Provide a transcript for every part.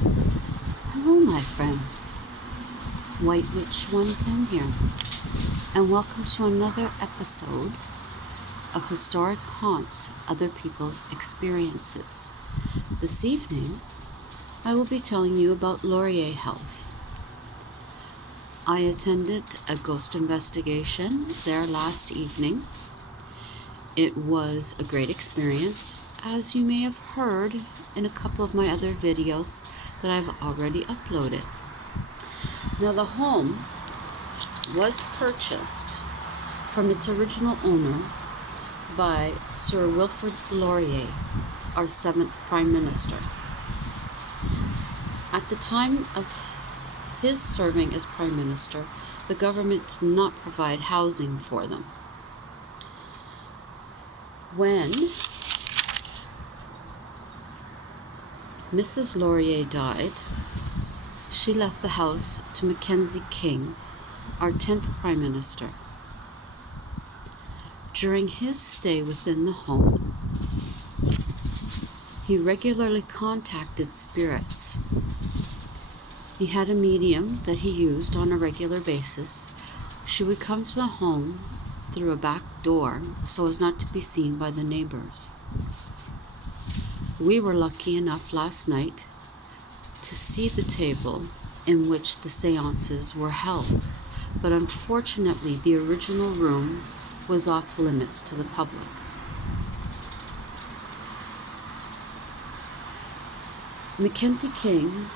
Hello, my friends. White Witch 110 here, and welcome to another episode of Historic Haunts, Other People's Experiences. This evening, I will be telling you about Laurier House. I attended a ghost investigation there last evening. It was a great experience, as you may have heard in a couple of my other videos that I've already uploaded. Now, the home was purchased from its original owner by Sir Wilfrid Laurier, our 7th Prime Minister. At the time of his serving as Prime Minister, the government did not provide housing for them. When Mrs. Laurier died, she left the house to Mackenzie King, our 10th Prime Minister. During his stay within the home, he regularly contacted spirits. He had a medium that he used on a regular basis. She would come to the home through a back door so as not to be seen by the neighbors. We were lucky enough last night to see the table in which the seances were held, but unfortunately the original room was off limits to the public. Mackenzie King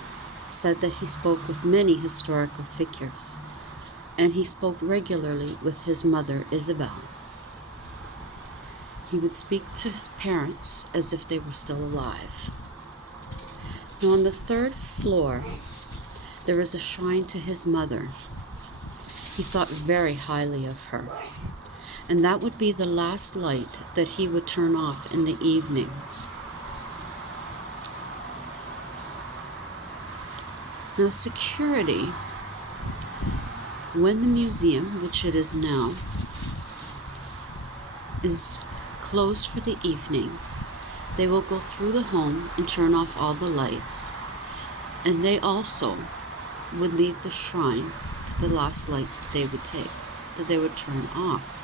said that he spoke with many historical figures, and he spoke regularly with his mother, Isabel. He would speak to his parents as if they were still alive. Now, on the 3rd floor, there is a shrine to his mother. He thought very highly of her, and that would be the last light that he would turn off in the evenings. Now, security, when the museum, which it is now, is closed for the evening, they will go through the home and turn off all the lights, and they also would leave the shrine to the last light that they would turn off.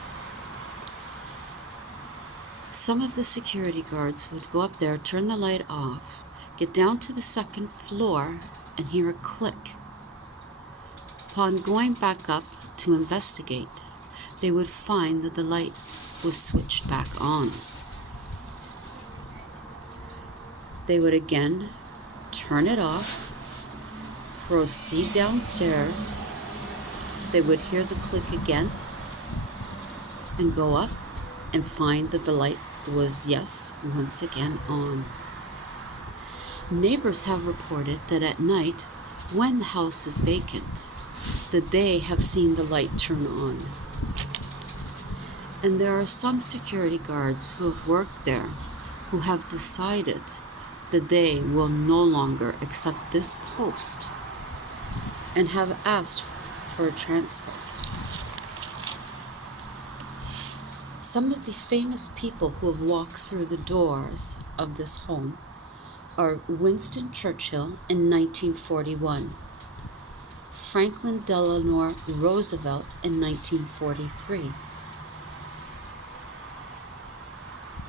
Some of the security guards would go up there, turn the light off, get down to the 2nd floor, and hear a click. Upon going back up to investigate, they would find that the light was switched back on. They would again turn it off, proceed downstairs. They would hear the click again and go up and find that the light was, yes, once again on. Neighbors have reported that at night, when the house is vacant, that they have seen the light turn on. And there are some security guards who have worked there who have decided that they will no longer accept this post and have asked for a transfer. Some of the famous people who have walked through the doors of this home are Winston Churchill in 1941, Franklin Delano Roosevelt in 1943,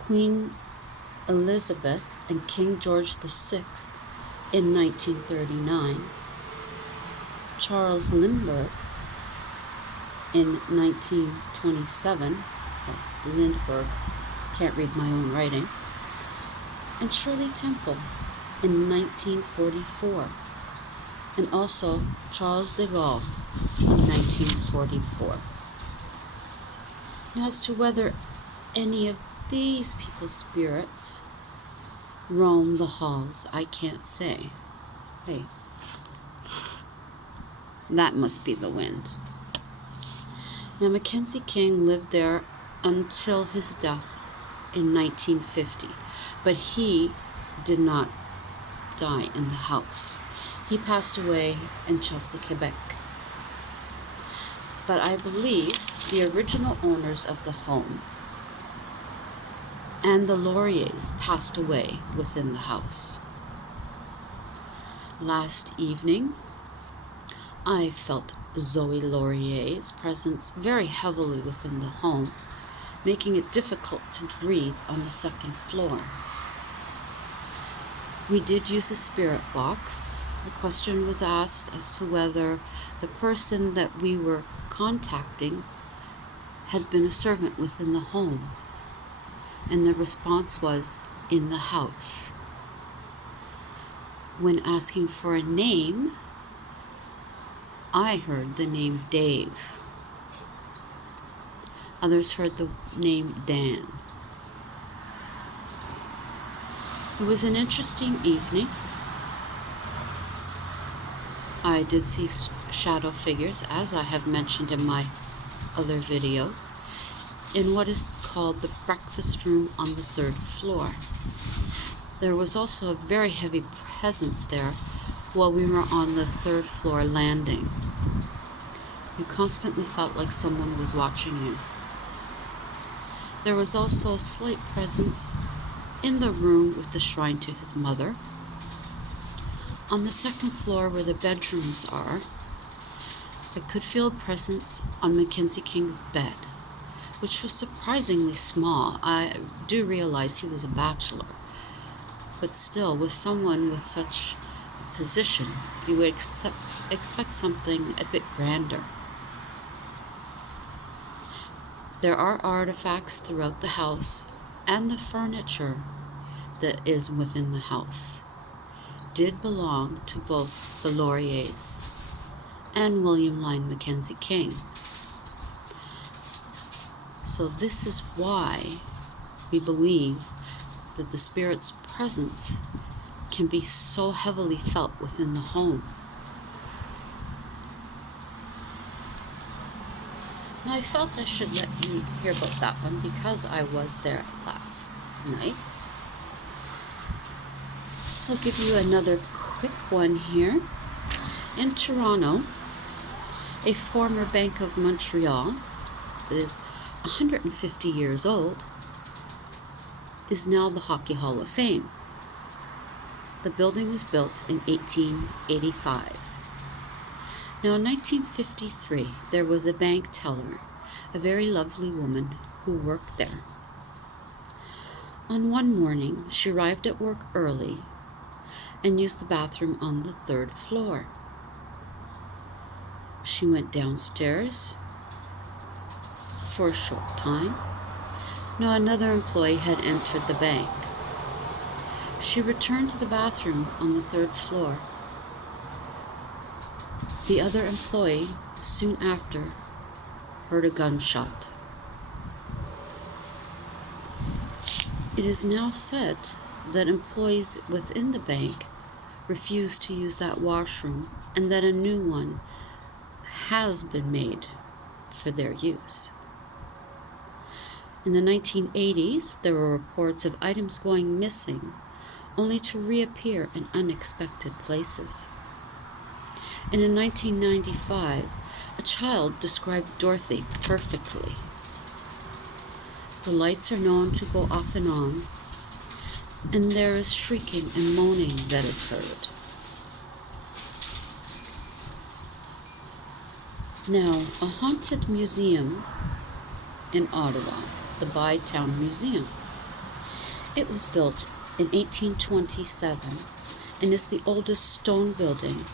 Queen Elizabeth and King George VI in 1939, Charles Lindbergh in 1927, Lindbergh, can't read my own writing, and Shirley Temple in 1944, and also Charles de Gaulle in 1944. Now, as to whether any of these people's spirits roam the halls, I can't say. Hey, that must be the wind. Now, Mackenzie King lived there until his death in 1950, but he did not die in the house. He passed away in Chelsea, Quebec. But I believe the original owners of the home and the Lauriers passed away within the house. Last evening, I felt Zoe Laurier's presence very heavily within the home, making it difficult to breathe on the second floor. We did use a spirit box. The question was asked as to whether the person that we were contacting had been a servant within the home, and the response was in the house. When asking for a name, I heard the name Dave. Others heard the name Dan. It was an interesting evening. I did see shadow figures, as I have mentioned in my other videos, in what is called the breakfast room on the 3rd floor. There was also a very heavy presence there while we were on the 3rd floor landing. You constantly felt like someone was watching you. There was also a slight presence in the room with the shrine to his mother. On the 2nd floor where the bedrooms are, I could feel a presence on Mackenzie King's bed, which was surprisingly small. I do realize he was a bachelor, but still, with someone with such a position, you would expect something a bit grander. There are artifacts throughout the house, and the furniture that is within the house did belong to both the Lauriers and William Lyon Mackenzie King. So this is why we believe that the spirit's presence can be so heavily felt within the home. Now, I felt I should let you hear about that one because I was there last night. I'll give you another quick one here. In Toronto, a former Bank of Montreal that is 150 years old is now the Hockey Hall of Fame. The building was built in 1885. Now, in 1953, there was a bank teller, a very lovely woman who worked there. On one morning, she arrived at work early and used the bathroom on the 3rd floor. She went downstairs for a short time. Now, another employee had entered the bank. She returned to the bathroom on the 3rd floor. The other employee, soon after, heard a gunshot. It is now said that employees within the bank refused to use that washroom and that a new one has been made for their use. In the 1980s, there were reports of items going missing only to reappear in unexpected places. And in 1995, a child described Dorothy perfectly. The lights are known to go off and on, and there is shrieking and moaning that is heard. Now, a haunted museum in Ottawa, the Bytown Museum. It was built in 1827 and is the oldest stone building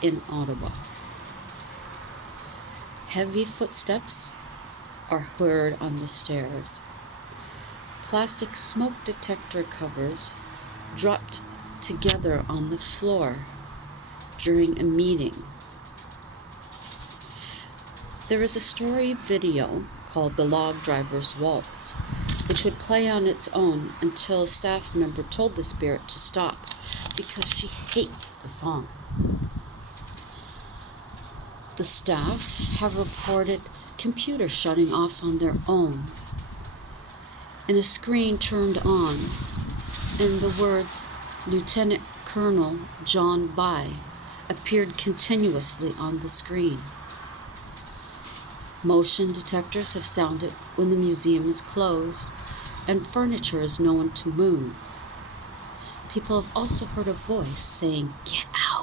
in Ottawa. Heavy footsteps are heard on the stairs. Plastic smoke detector covers dropped together on the floor during a meeting. There is a story video called The Log Driver's Waltz, which would play on its own until a staff member told the spirit to stop because she hates the song. The staff have reported computers shutting off on their own, and a screen turned on, and the words Lieutenant Colonel John By appeared continuously on the screen. Motion detectors have sounded when the museum is closed and furniture is known to move. People have also heard a voice saying, "Get out."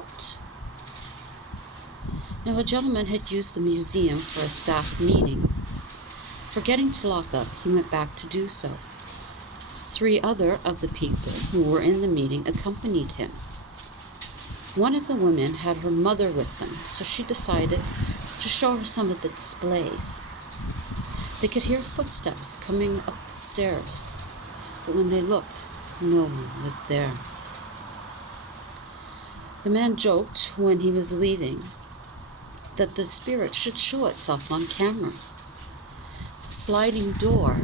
Now, a gentleman had used the museum for a staff meeting. Forgetting to lock up, he went back to do so. 3 other of the people who were in the meeting accompanied him. One of the women had her mother with them, so she decided to show her some of the displays. They could hear footsteps coming up the stairs, but when they looked, no one was there. The man joked when he was leaving that the spirit should show itself on camera. The sliding door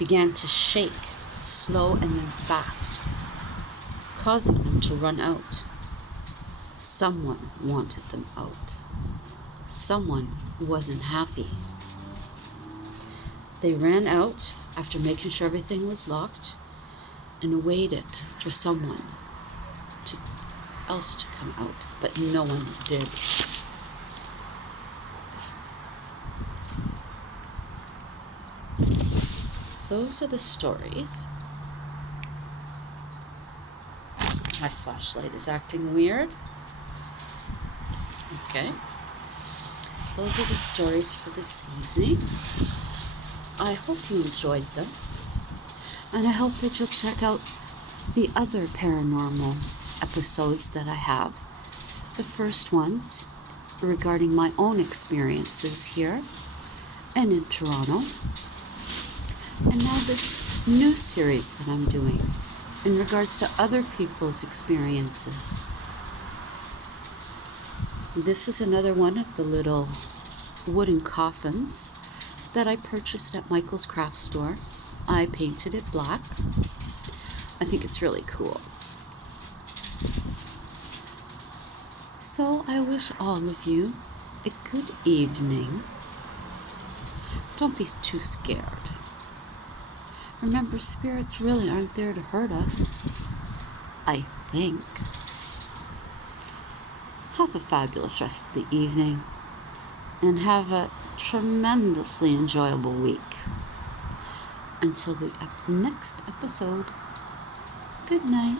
began to shake, slow and then fast, causing them to run out. Someone wanted them out. Someone wasn't happy. They ran out after making sure everything was locked and waited for someone else to come out, but no one did. Those are the stories. My flashlight is acting weird. Okay. Those are the stories for this evening. I hope you enjoyed them. And I hope that you'll check out the other paranormal episodes that I have. The first ones regarding my own experiences here and in Toronto. And now this new series that I'm doing in regards to other people's experiences. This is another one of the little wooden coffins that I purchased at Michael's craft store. I painted it black. I think it's really cool. So I wish all of you a good evening. Don't be too scared. Remember, spirits really aren't there to hurt us, I think. Have a fabulous rest of the evening and have a tremendously enjoyable week. Until the next episode, good night.